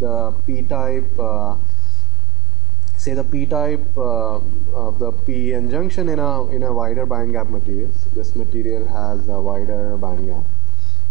the p-type, say the p-type of the p-n junction in a wider bandgap material. So this material has a wider bandgap,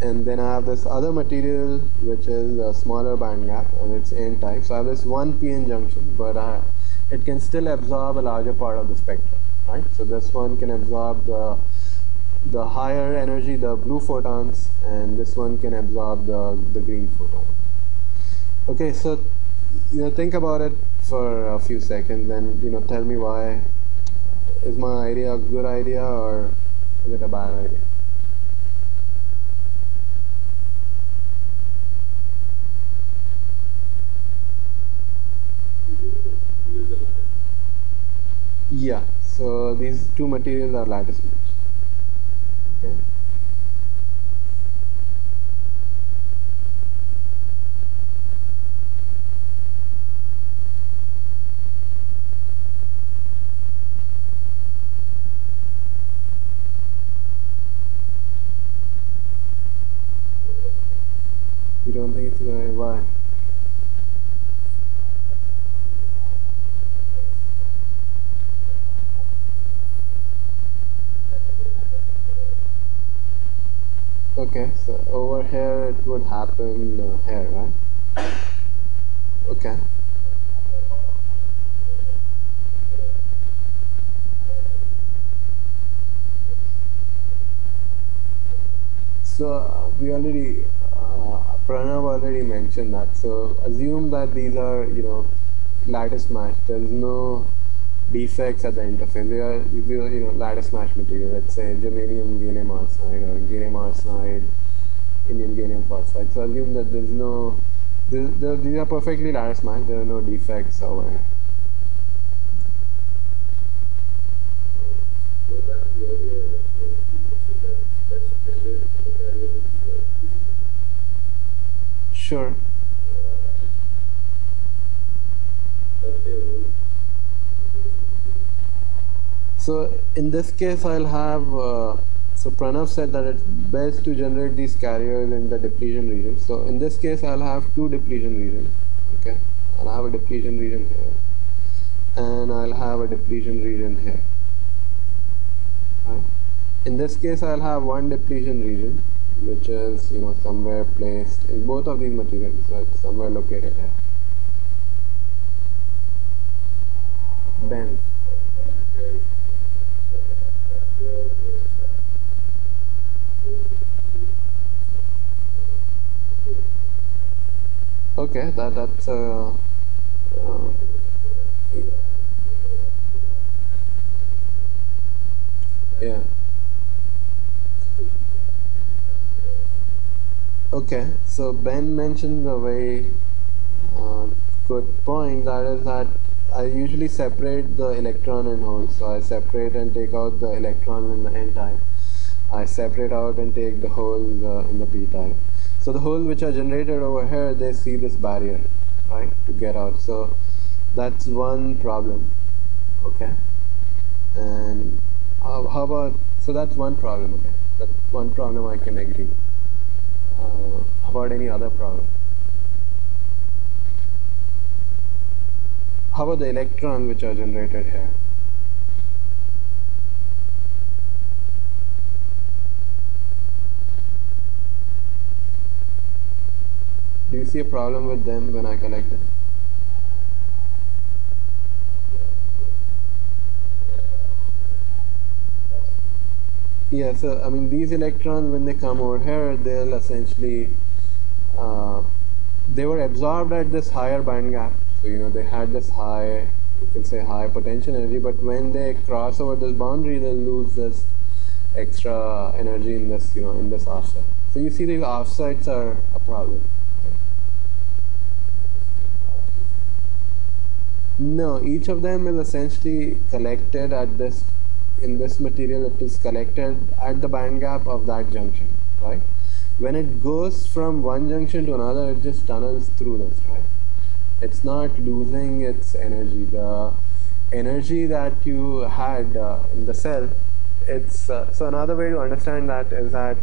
and then I have this other material which is a smaller bandgap and it's n-type. So I have this one p-n junction, but it can still absorb a larger part of the spectrum, right? So this one can absorb the higher energy, the blue photons, and this one can absorb the green photon. Okay, so think about it for a few seconds and tell me why. Is my idea a good idea or is it a bad idea? Yeah, so these two materials are lattice matched. Okay. You don't think it's a good idea? Why? Okay, so over here it would happen here, right? Okay. So we already, Pranav already mentioned that. So assume that these are, lattice matched. There's no defects at the interface. They are, lattice matched material. Let's say germanium gallium arsenide or gallium arsenide, indium gallium phosphide. So assume that there's no, these are perfectly lattice matched. There are no defects over here. Sure. So in this case, I'll have, so Pranav said that it's best to generate these carriers in the depletion region. So in this case, I'll have two depletion regions. Okay, I'll have a depletion region here, and I'll have a depletion region here. Right? In this case, I'll have one depletion region, which is somewhere placed in both of these materials. So it's somewhere located here. Ben. Okay, that's yeah. Okay, so Ben mentioned a very good point, that is that I usually separate the electron and holes. So I separate and take out the electron in the n-type. I separate out and take the holes in the p-type. So the holes which are generated over here, they see this barrier, right, to get out. So that's one problem. Okay, and how about, so that's one problem. Okay, that's one problem I can agree. How about any other problem? How about the electrons which are generated here? Do you see a problem with them when I collect them? Yeah, so I mean these electrons, when they come over here, they'll essentially they were absorbed at this higher band gap. So they had this high, you can say high potential energy, but when they cross over this boundary, they'll lose this extra energy in this in this offset. So you see these offsets are a problem. No, each of them is essentially collected at this, in this material it is collected at the band gap of that junction, right? When it goes from one junction to another, it just tunnels through this, right? It's not losing its energy. The energy that you had in the cell, it's so another way to understand that is that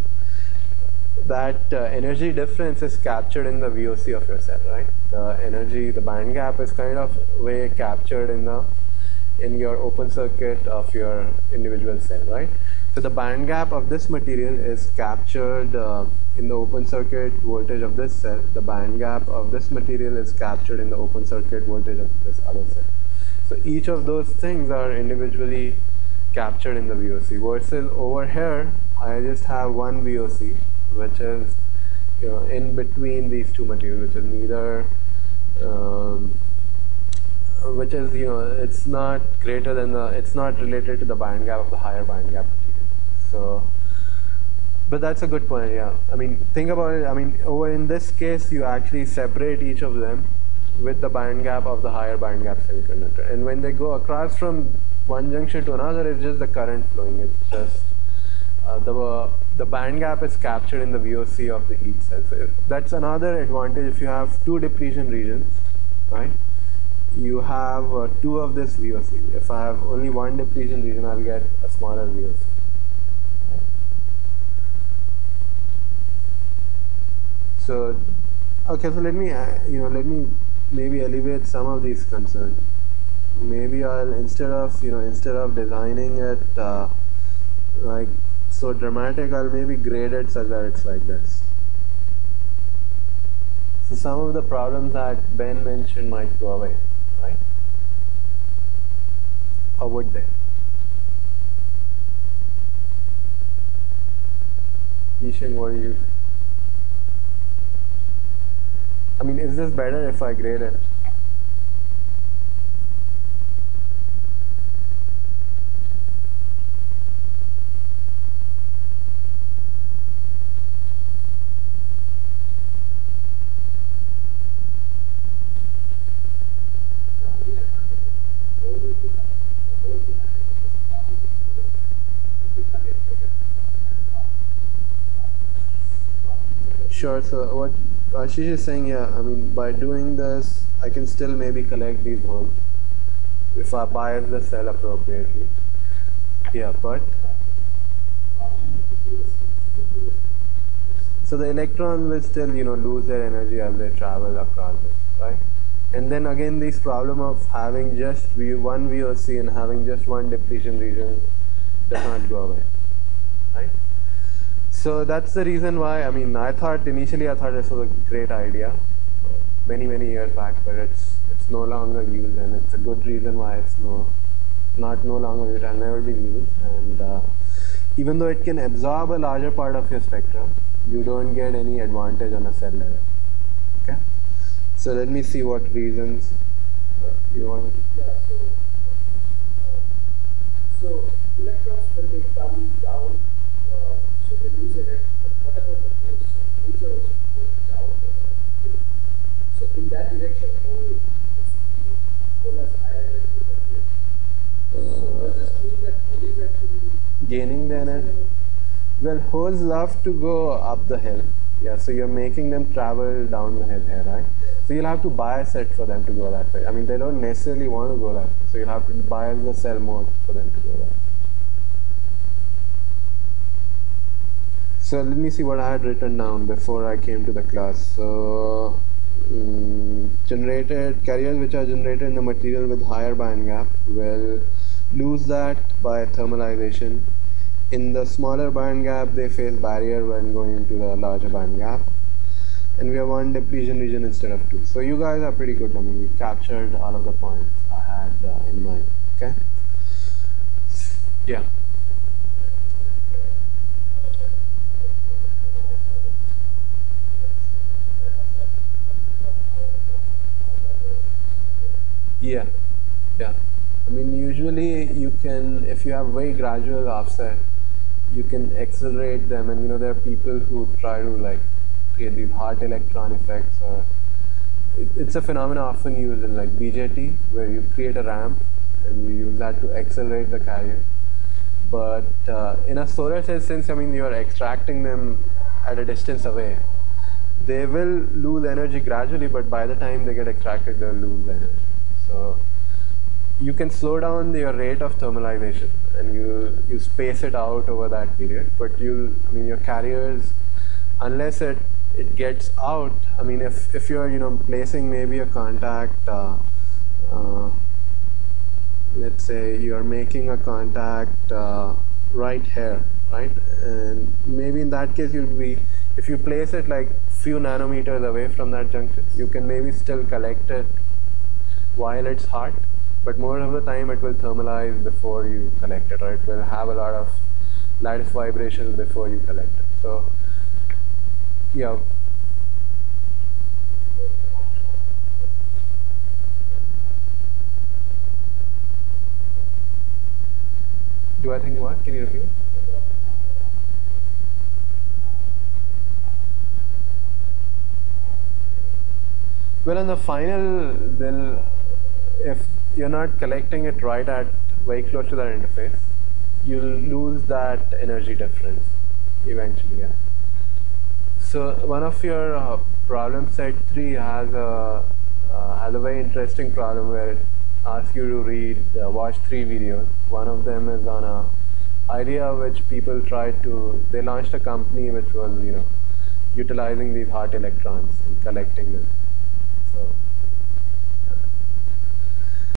energy difference is captured in the VOC of your cell, right? the energy, the band gap is kind of way captured in your open circuit of your individual cell, right? So the band gap of this material is captured in the open circuit voltage of this cell. The band gap of this material is captured in the open circuit voltage of this other cell. So each of those things are individually captured in the VOC. Versus over here, I just have one VOC, which is in between these two materials, which is neither which is it's not greater than it's not related to the band gap of the higher band gap material. So but that's a good point. Yeah, I mean, think about it. I mean, over in this case, you actually separate each of them with the band gap of the higher band gap semiconductor, and when they go across from one junction to another, it's just the current flowing. It's just the band gap is captured in the VOC of the each cell. So that's another advantage if you have two depletion regions, right? You have two of this VOC. If I have only one depletion region, I'll get a smaller VOC. Right? So, okay, so let me maybe alleviate some of these concerns. Maybe I'll instead of designing it like so dramatic, I'll maybe grade it such that it's like this. So some of the problems that Ben mentioned might go away, right? Or would they? Yisheng, what do you think? I mean, is this better if I grade it? Sure. So what Ashish is saying, yeah, I mean, by doing this, I can still maybe collect these holes if I bias the cell appropriately. Yeah, but so the electrons will still, lose their energy as they travel across it, right? And then again, this problem of having just one VOC and having just one depletion region does not go away, right? So that's the reason why, I mean, initially I thought this was a great idea many years back, but it's no longer used, and it's a good reason why it's no longer used. It has never been used, and even though it can absorb a larger part of your spectrum, you don't get any advantage on a cell level. Okay, so let me see what reasons you want. Yeah, so electrons when they come down, so they lose energy. But what about the holes? So holes are also going down. So in that direction, hole has higher energy than the so does this mean that hole is actually gaining the energy? Well, holes love to go up the hill. Yeah, so you're making them travel down the hill here, right? Yeah. So you'll have to bias it for them to go that way. I mean, they don't necessarily want to go that way. So you'll have to bias the cell mode for them to go that way. So let me see what I had written down before I came to the class. So generated carriers which are generated in the material with higher band gap will lose that by thermalization. In the smaller band gap, they face barrier when going into the larger band gap. And we have one depletion region instead of two. So you guys are pretty good. I mean, we captured all of the points I had in mind. Okay? Yeah. Yeah. I mean, usually you can, if you have very gradual offset, you can accelerate them, and there are people who try to like create these heart electron effects, or it's a phenomenon often used in like BJT, where you create a ramp and you use that to accelerate the carrier. But in a solar cell, since I mean you are extracting them at a distance away, they will lose energy gradually, but by the time they get extracted, they'll lose energy. So you can slow down your rate of thermalization, and you space it out over that period. But your carriers, unless it it gets out. I mean, if you're placing maybe a contact, let's say you're making a contact right here, right, and maybe in that case you'll be, if you place it like few nanometers away from that junction, you can maybe still collect it while it's hot, but more of the time it will thermalize before you collect it, or it will have a lot of lattice vibrations before you collect it. So yeah. Do I think what? Can you repeat? Well, in the final, they'll, if you're not collecting it right at very close to that interface, you'll lose that energy difference eventually. Yeah. So one of your problem set 3 has a very interesting problem where it asks you to watch 3 videos. One of them is on a idea which people tried to, they launched a company which was utilizing these hot electrons and collecting them. So